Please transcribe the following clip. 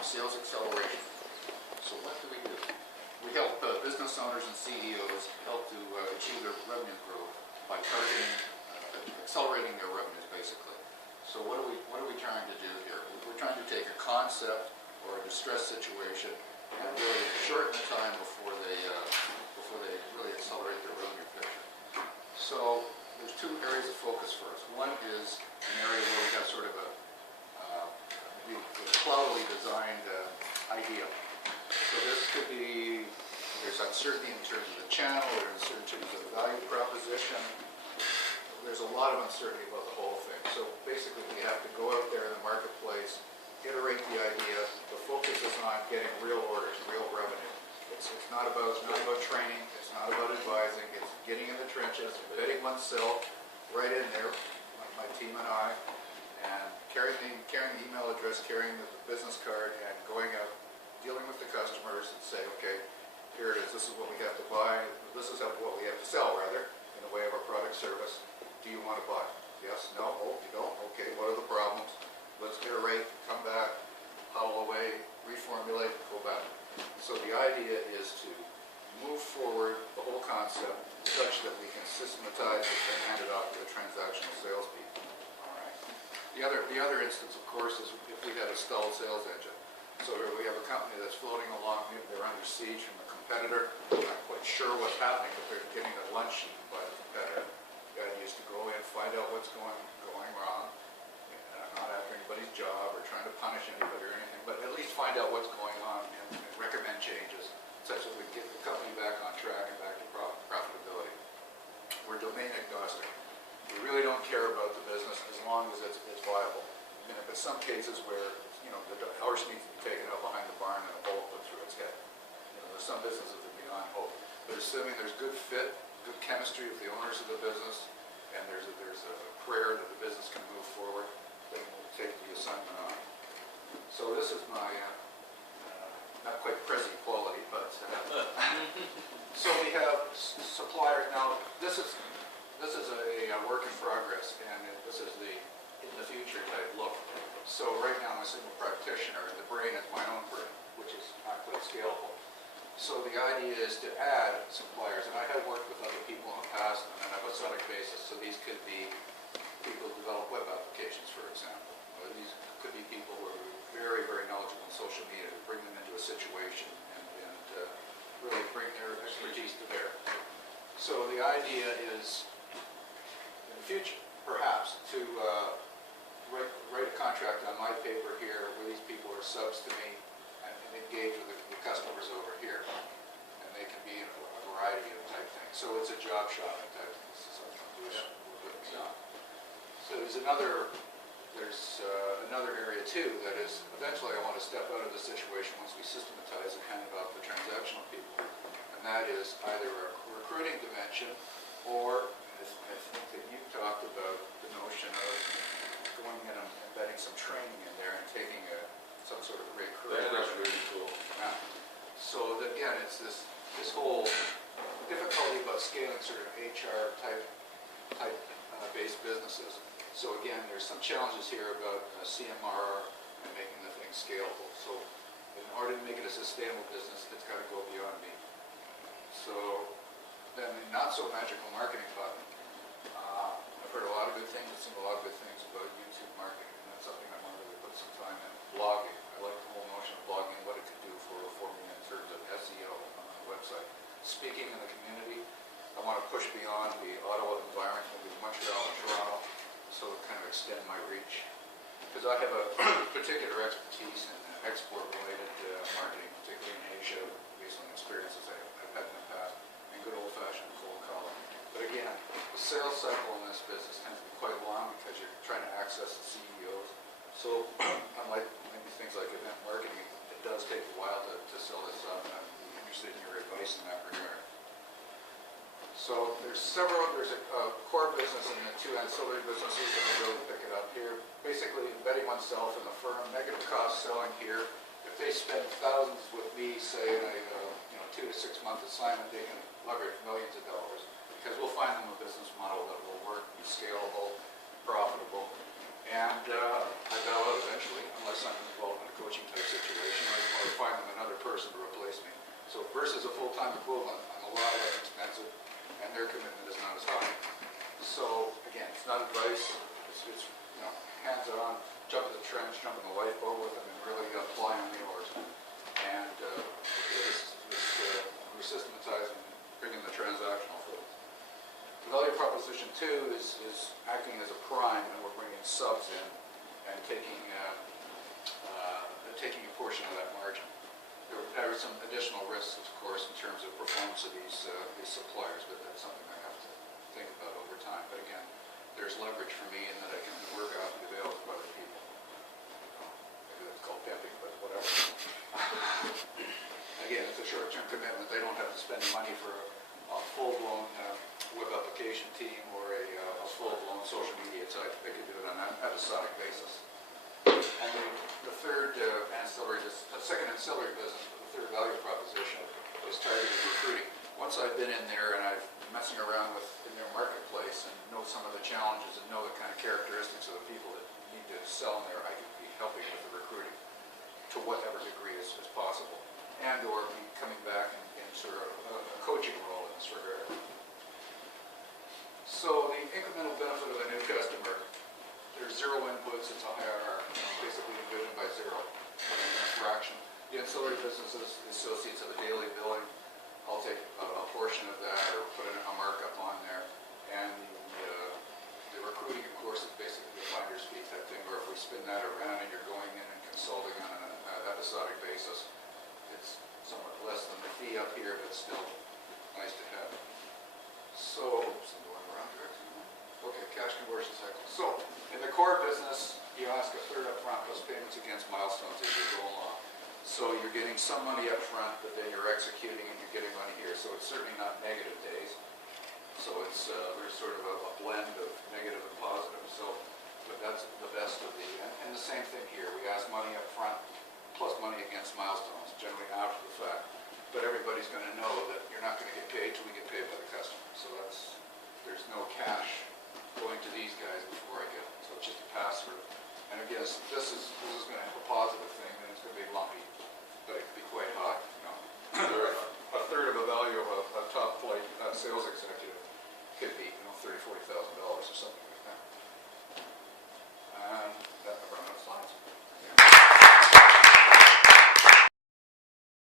from Sales Acceleration. So what do? We help business owners and CEOs help to achieve their revenue growth by targeting, accelerating their revenues, basically. So what are we trying to do here? We're trying to take a concept or a distress situation and really shorten the time before they really accelerate their revenue picture. So there's two areas of focus for us. One is an area where we have sort of a cloudily designed idea. So this could be, there's uncertainty in terms of the channel, there's uncertainty in terms of the value proposition. There's a lot of uncertainty about the whole thing. So basically we have to go out there in the marketplace, iterate the idea. The focus is on getting real orders, real revenue. It's not about training, it's not about advising, it's getting in the trenches, embedding oneself right in there, my team and I, and carrying the email address, carrying the business card, and going out, dealing with the customers and say, okay, here it is, this is what we have to buy, this is what we have to sell, rather, in the way of our product service. Do you want to buy? Yes, no, oh, you don't? Okay, what are the problems? Let's iterate, come back, huddle away, reformulate, go back. So the idea is to move forward the whole concept such that we can systematize it and hand it off to the transactional salespeople. All right. The other instance, of course, is if we had a stalled sales engine. So we have a company that's floating along, they're under siege from a competitor. They're not quite sure what's happening, but they're getting a lunch eaten by the competitor. The idea is to go in, find out what's going wrong. And I'm not after anybody's job or trying to punish anybody or anything, but at least find out what's going on and recommend changes such that we get the company back on track and back to profitability. We're domain agnostic. We really don't care about the business as long as it's viable. I mean, if it's some cases where the horse needs to be taken out behind the barn and a bullet put through its head. There's some businesses that are beyond hope. But assuming there's good fit, good chemistry with the owners of the business, and there's a prayer that the business can move forward, then we'll take the assignment on. So this is my, not quite Prezi quality, but so we have suppliers. Now, this is a work in progress, and this is the in the future type look. So right now I'm a single practitioner, and the brain is my own brain, which is not quite scalable. So the idea is to add suppliers, and I have worked with other people in the past on an episodic basis. So these could be people who develop web applications, for example. Or these could be people who are very, very knowledgeable in social media, who bring them into a situation and really bring their expertise to bear. So the idea is, in the future, perhaps, to write a contract on my paper here where these people are subs to me and engage with the customers over here. And they can be in a variety of type things. So it's a job shopping type thing. So there's another area too that is eventually I want to step out of the situation once we systematize and hand it off to transactional people. And that is either a recruiting dimension or I think that you talked about the notion of going in and embedding some training in there and taking some sort of recurring. That's really cool. Yeah. So that, again, it's this whole difficulty about scaling sort of HR type based businesses. So again, there's some challenges here about CMR and making the thing scalable. So in order to make it a sustainable business, it's got to go beyond me. So then the not so magical marketing button. I've heard a lot of good things, I've seen a lot of good things about YouTube marketing, and that's something I want to really put some time in. Blogging. I like the whole notion of blogging and what it could do for me in terms of SEO on the website. Speaking in the community, I want to push beyond the Ottawa environment, maybe Montreal and Toronto, so to kind of extend my reach. Because I have a particular expertise in export-related marketing, particularly in Asia, based on experiences I've had in the past, and good old-fashioned cold calling. But again, the sales cycle in this business tends to be quite long because you're trying to access the CEOs. So unlike maybe things like event marketing, it does take a while to sell this up, and I'm interested in your advice in that regard. So there's a core business and the two ancillary businesses, and I really pick it up here. Basically embedding oneself in the firm, negative cost selling here. If they spend thousands with me, say in a 2 to 6 month assignment, they can leverage millions of dollars. Because we'll find them a business model that will work, be scalable, profitable, and I bow out eventually, unless I'm involved in a coaching type situation. full-time equivalent. I'm a lot less expensive, and their commitment is not as high. So again, it's not advice. It's you know, hands-on, jump in the trench, jump in the lifeboat with them, and really apply on the oars. And we're systematizing, bringing the transactional forward. The value proposition 2 is acting as a prime, and we're bringing subs in and taking a portion of that margin. There are some additional risks, of course, in terms of performance of these suppliers, but that's something I have to think about over time. But again, there's leverage for me in that I can work out the avails of other people. Maybe that's called pimping, but whatever. Again, it's a short-term commitment. They don't have to spend money for a full-blown web application team or a full-blown social media type. They can do it on an episodic basis. And the third second ancillary business, the third value proposition, is targeted recruiting. Once I've been in there and I've been messing around in their marketplace and know some of the challenges and know the kind of characteristics of the people that need to sell in there, I can be helping with the recruiting to whatever degree is possible, and or be coming back in sort of a coaching role in this regard. So the incremental benefit of a new customer, there's 0 inputs, it's a IRR, basically division by 0, fraction. The ancillary businesses, associates of the daily billing, I'll take a portion of that or put a markup on there. And the recruiting, of course, is basically the finder's fee type thing, where if we spin that around and you're going in and consulting on an episodic basis, it's somewhat less than the fee up here, but still nice to have. So, okay, cash conversion cycle. So, in the core business, you ask a third up front plus payments against milestones as you go along. So you're getting some money up front, but then you're executing and you're getting money here. So it's certainly not negative days. So it's there's sort of a blend of negative and positive. So, but that's the best of the. And the same thing here. We ask money up front plus money against milestones, generally after the fact. But everybody's going to know that you're not going to get paid till we get paid by the customer. So there's no cash going to these guys before I get it. So it's just a pass through. And again, this is going to have a positive thing, and it's going to be lumpy, but it could be quite high. You know, a third of the value of a top flight sales executive could be, $30,000, $40,000 or something like that. And that